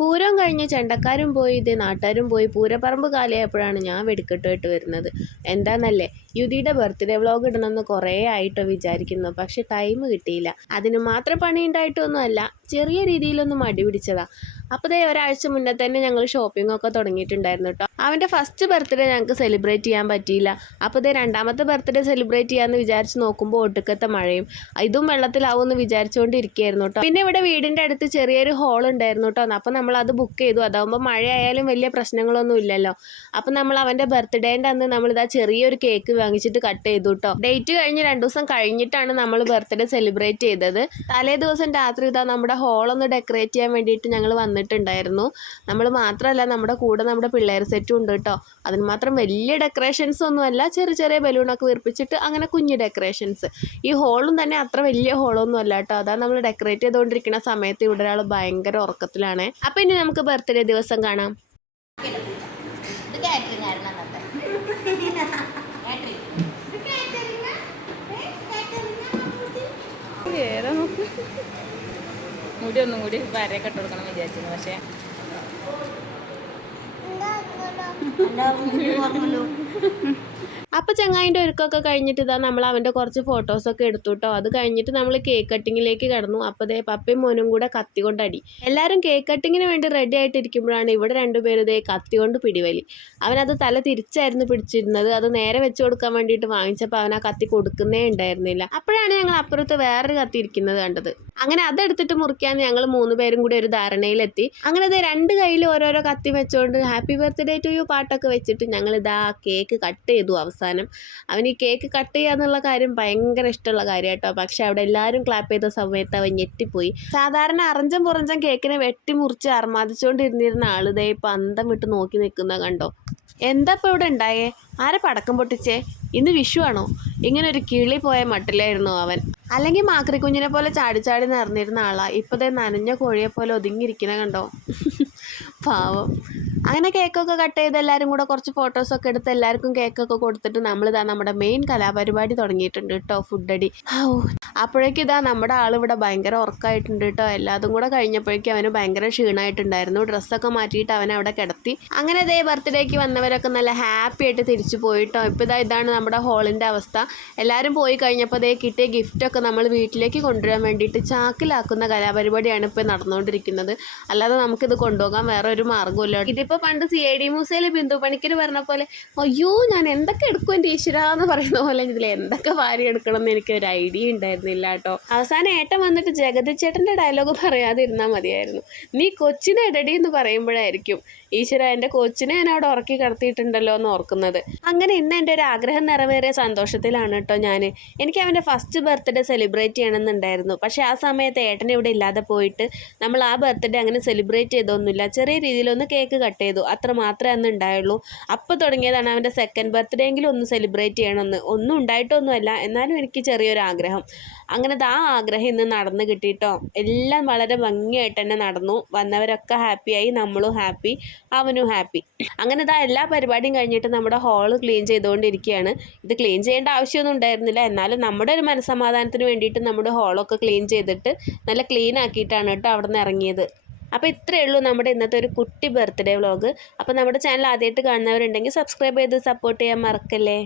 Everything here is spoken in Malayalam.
പൂരം കഴിഞ്ഞ് ചെണ്ടക്കാരും പോയി ഇത് നാട്ടുകാരും പോയി പൂരപ്പറമ്പ് കാലിയായപ്പോഴാണ് ഞാൻ വെടിക്കെട്ടുമായിട്ട് വരുന്നത്. എന്താന്നല്ലേ, യുതിയുടെ ബർത്ത്ഡേ വ്ളോഗ് ഇടണമെന്ന് കുറേ ആയിട്ടോ വിചാരിക്കുന്നു. പക്ഷെ ടൈം കിട്ടിയില്ല. അതിന് മാത്രം പണിയുണ്ടായിട്ടൊന്നും അല്ല, ചെറിയ രീതിയിലൊന്ന് മടി പിടിച്ചതാ. അപ്പോൾ ദേ ഒരാഴ്ച മുന്നേ തന്നെ ഞങ്ങൾ ഷോപ്പിംഗ് ഒക്കെ തുടങ്ങിയിട്ടുണ്ടായിരുന്നു കേട്ടോ. അവൻ്റെ ഫസ്റ്റ് ബർത്ത്ഡേ ഞങ്ങൾക്ക് സെലിബ്രേറ്റ് ചെയ്യാൻ പറ്റിയില്ല. അപ്പോൾ ദേ രണ്ടാമത്തെ ബർത്ത്ഡേ സെലിബ്രേറ്റ് ചെയ്യാമെന്ന് വിചാരിച്ച് നോക്കുമ്പോൾ ഒടുക്കത്തെ മഴയും. ഇതും വെള്ളത്തിലാവുമെന്ന് വിചാരിച്ചുകൊണ്ടിരിക്കുകയായിരുന്നു കേട്ടോ. പിന്നെ ഇവിടെ വീടിൻ്റെ അടുത്ത് ചെറിയൊരു ഹോൾ ഉണ്ടായിരുന്നു കേട്ടോ. അപ്പോൾ നമ്മൾ അത് ബുക്ക് ചെയ്തു. അതാകുമ്പോൾ മഴയായാലും വലിയ പ്രശ്നങ്ങളൊന്നും ഇല്ലല്ലോ. അപ്പോൾ നമ്മൾ അവൻ്റെ ബർത്ത്ഡേൻ്റെ അന്ന് നമ്മളിതാ ചെറിയൊരു കേക്ക് വാങ്ങിച്ചിട്ട് കട്ട് ചെയ്തു കേട്ടോ. ഡേറ്റ് കഴിഞ്ഞ് 2 ദിവസം കഴിഞ്ഞിട്ടാണ് നമ്മൾ ബർത്ത്ഡേ സെലിബ്രേറ്റ് ചെയ്തത്. തലേ ദിവസം രാത്രി ഇതാ നമ്മുടെ ഹോളൊന്ന് ഡെക്കറേറ്റ് ചെയ്യാൻ വേണ്ടിയിട്ട് ഞങ്ങൾ വന്നിട്ടുണ്ടായിരുന്നു. നമ്മൾ മാത്രമല്ല, നമ്മുടെ കൂടെ നമ്മുടെ പിള്ളേർ സെറ്റും ഉണ്ട് കേട്ടോ. അതിന് മാത്രം വലിയ ഡെക്കറേഷൻസ് ഒന്നുമല്ല, ചെറിയ ചെറിയ ബലൂണൊക്കെ വീർപ്പിച്ചിട്ട് അങ്ങനെ കുഞ്ഞു ഡെക്കറേഷൻസ്. ഈ ഹോളും തന്നെ അത്ര വലിയ ഹോളൊന്നും അല്ല കേട്ടോ. അതാ നമ്മൾ ഡെക്കറേറ്റ് ചെയ്തുകൊണ്ടിരിക്കുന്ന സമയത്ത് ഇവിടെ ഒരാൾ ഭയങ്കര ഉറക്കത്തിലാണ്. അപ്പോൾ ഇനി നമുക്ക് ബർത്ത്ഡേ ദിവസം കാണാം. മുടി ഒന്നും കൂടി വരയൊക്കെ ഇട്ട് കൊടുക്കണം വിചാരിച്ചിരുന്നു. പക്ഷേ അപ്പോൾ ചങ്ങായിൻ്റെ ഒരുക്കമൊക്കെ കഴിഞ്ഞിട്ട് ഇതാ നമ്മൾ അവൻ്റെ കുറച്ച് ഫോട്ടോസൊക്കെ എടുത്തു കേട്ടോ. അത് കഴിഞ്ഞിട്ട് നമ്മൾ കേക്ക് കട്ടിങ്ങിലേക്ക് കടന്നു. അപ്പോൾ ദേ പപ്പയും മോനും കൂടെ കത്തി കൊണ്ട് അടി. എല്ലാവരും കേക്ക് കട്ടിങ്ങിന് വേണ്ടി റെഡി ആയിട്ടിരിക്കുമ്പോഴാണ് ഇവിടെ രണ്ടുപേരും ദേ കത്തി കൊണ്ട് പിടിവലി. അവനത് തല തിരിച്ചായിരുന്നു പിടിച്ചിരുന്നത്. അത് നേരെ വെച്ച് കൊടുക്കാൻ വേണ്ടിയിട്ട് വാങ്ങിച്ചപ്പോൾ അവൻ ആ കത്തി കൊടുക്കുന്നേ ഉണ്ടായിരുന്നില്ല. അപ്പോഴാണ് ഞങ്ങൾ അപ്പുറത്ത് വേറൊരു കത്തി ഇരിക്കുന്നത് കണ്ടത്. അങ്ങനെ അതെടുത്തിട്ട് മുറിക്കാൻ ഞങ്ങൾ 3 പേരും കൂടി ഒരു ധാരണയിലെത്തി. അങ്ങനെ ഇത് 2 കയ്യിൽ ഓരോരോ കത്തി വെച്ചുകൊണ്ട് ഹാപ്പി ബർത്ത്ഡേ ടു യു പാട്ടൊക്കെ വെച്ചിട്ട് ഞങ്ങളിതാ കേക്ക് കട്ട് ചെയ്തു. അവസാനം അവന് ഈ കേക്ക് കട്ട് ചെയ്യാന്നുള്ള കാര്യം ഭയങ്കര ഇഷ്ടമുള്ള കാര്യം കേട്ടോ. പക്ഷെ അവിടെ എല്ലാവരും ക്ലാപ്പ് ചെയ്ത സമയത്ത് അവൻ ഞെട്ടിപ്പോയി. സാധാരണ അറഞ്ചം പുറഞ്ചം കേക്കിനെ വെട്ടി മുറിച്ച് അർമാദിച്ചുകൊണ്ടിരുന്നിരുന്ന ആളിതേ ഇപ്പം അന്തം വിട്ട് നോക്കി നിൽക്കുന്ന കണ്ടോ. എന്താ ഇപ്പോൾ ഇവിടെ ഉണ്ടായേ? ആരെ പടക്കം പൊട്ടിച്ചേ? ഇന്ന് വിഷു ആണോ? ഇങ്ങനെ ഒരു കിളി പോയ മട്ടിലായിരുന്നു അവൻ. അല്ലെങ്കിൽ മാക്രി കുഞ്ഞിനെ പോലെ ചാടി ചാടി നിറഞ്ഞിരുന്ന ആളാ. ഇപ്പോഴത്തെ നനഞ്ഞ കോഴിയെ പോലെ ഒതുങ്ങിയിരിക്കുന്ന കണ്ടോ. പാവം. അങ്ങനെ കേക്കൊക്കെ കട്ട് ചെയ്ത് എല്ലാവരും കൂടെ കുറച്ച് ഫോട്ടോസൊക്കെ എടുത്ത് എല്ലാവർക്കും കേക്കൊക്കെ കൊടുത്തിട്ട് നമ്മളിതാ നമ്മുടെ മെയിൻ കലാപരിപാടി തുടങ്ങിയിട്ടുണ്ട് കേട്ടോ. ഫുഡടി. അപ്പോഴേക്കും ഇതാ നമ്മുടെ ആളിവിടെ ഭയങ്കര ഉറക്കമായിട്ടുണ്ട് കേട്ടോ. എല്ലാതും കൂടെ കഴിഞ്ഞപ്പോഴേക്കും അവന് ഭയങ്കര ക്ഷീണമായിട്ടുണ്ടായിരുന്നു. ഡ്രസ്സൊക്കെ മാറ്റിയിട്ട് അവനെ അവിടെ കിടത്തി. അങ്ങനെ ഇതേ ബർത്ത്ഡേക്ക് വന്നവരൊക്കെ നല്ല ഹാപ്പി ആയിട്ട് തിരിച്ചു പോയിട്ടോ. ഇപ്പോൾ ഇതാണ് നമ്മുടെ ഹോളിൻ്റെ അവസ്ഥ. എല്ലാവരും പോയി കഴിഞ്ഞപ്പോൾ അതേ കിട്ടിയ ഗിഫ്റ്റൊക്കെ നമ്മൾ വീട്ടിലേക്ക് കൊണ്ടുവരാൻ വേണ്ടിയിട്ട് ചാക്കിലാക്കുന്ന കലാപരിപാടിയാണ് ഇപ്പോൾ നടന്നുകൊണ്ടിരിക്കുന്നത്. അല്ലാതെ നമുക്കിത് കൊണ്ടുപോകാൻ വേറെ ഒരു മാർഗ്ഗമില്ല. ഇതിപ്പോൾ പണ്ട് CID മൂസയിൽ ബിന്ദു പണിക്കർ പറഞ്ഞ പോലെ അയ്യോ ഞാൻ എന്തൊക്കെ എടുക്കും എൻ്റെ ഈശ്വര എന്ന് പറയുന്ന പോലെ ഇതിൽ എന്തൊക്കെ വാരി എടുക്കണം എന്ന് എനിക്കൊരു ഐഡിയ ഉണ്ടായിരുന്നില്ല കേട്ടോ. അവസാനം ഏട്ടൻ വന്നിട്ട് ജഗതി ചേട്ടൻ്റെ ഡയലോഗ് പറയാതിരുന്നാൽ മതിയായിരുന്നു. നീ കൊച്ചിനെ ഇടടി എന്ന് പറയുമ്പോഴായിരിക്കും ഈശ്വര എൻ്റെ കൊച്ചിനെ ഞാൻ അവിടെ ഉറക്കി കിടത്തിയിട്ടുണ്ടല്ലോ എന്ന് ഓർക്കുന്നത്. അങ്ങനെ ഇന്ന് എൻ്റെ ഒരു ആഗ്രഹം നിറവേറിയ സന്തോഷത്തിലാണ് കേട്ടോ ഞാൻ. എനിക്ക് അവൻ്റെ ഫസ്റ്റ് ബർത്ത്ഡേ സെലിബ്രേറ്റ് ചെയ്യണമെന്നുണ്ടായിരുന്നു. പക്ഷേ ആ സമയത്ത് ഏട്ടൻ ഇവിടെ ഇല്ലാതെ പോയിട്ട് നമ്മൾ ആ ബർത്ത്ഡേ അങ്ങനെ സെലിബ്രേറ്റ് ചെയ്തൊന്നുമില്ല. ചെറിയ രീതിയിലൊന്ന് കേക്ക് കട്ട് ചെയ്തു, അത്ര മാത്രമേ അന്ന് ഉണ്ടായുള്ളൂ. അപ്പോൾ തുടങ്ങിയതാണ് അവൻ്റെ സെക്കൻഡ് ബർത്ത്ഡേ എങ്കിലും ഒന്ന് സെലിബ്രേറ്റ് ചെയ്യണമെന്ന്. ഒന്നും ഉണ്ടായിട്ടൊന്നുമല്ല, എന്നാലും എനിക്ക് ചെറിയൊരു ആഗ്രഹം. അങ്ങനത്തെ ആ ആഗ്രഹം ഇന്ന് നടന്ന് കിട്ടിയിട്ടോ. എല്ലാം വളരെ ഭംഗിയായിട്ട് തന്നെ നടന്നു. വന്നവരൊക്കെ ഹാപ്പിയായി, നമ്മളും ഹാപ്പി, അവനും ഹാപ്പി. അങ്ങനെ എല്ലാ പരിപാടിയും കഴിഞ്ഞിട്ട് നമ്മുടെ ഹോള് ക്ലീൻ ചെയ്തുകൊണ്ടിരിക്കുകയാണ്. ഇത് ക്ലീൻ ചെയ്യേണ്ട ആവശ്യമൊന്നും ഉണ്ടായിരുന്നില്ല, എന്നാലും നമ്മുടെ ഒരു മനസ്സമാധാനത്തിന് വേണ്ടിയിട്ട് നമ്മുടെ ഹോളൊക്കെ ക്ലീൻ ചെയ്തിട്ട് നല്ല ക്ലീൻ ആക്കിയിട്ടാണ് കേട്ടോ അവിടെ നിന്ന് ഇറങ്ങിയത്. അപ്പോൾ ഇത്രയേ ഉള്ളൂ നമ്മുടെ ഇന്നത്തെ ഒരു കുട്ടി ബർത്ത്ഡേ വ്ളോഗ്. അപ്പോൾ നമ്മുടെ ചാനൽ ആദ്യമായിട്ട് കാണുന്നവരുണ്ടെങ്കിൽ സബ്സ്ക്രൈബ് ചെയ്ത് സപ്പോർട്ട് ചെയ്യാൻ മറക്കല്ലേ.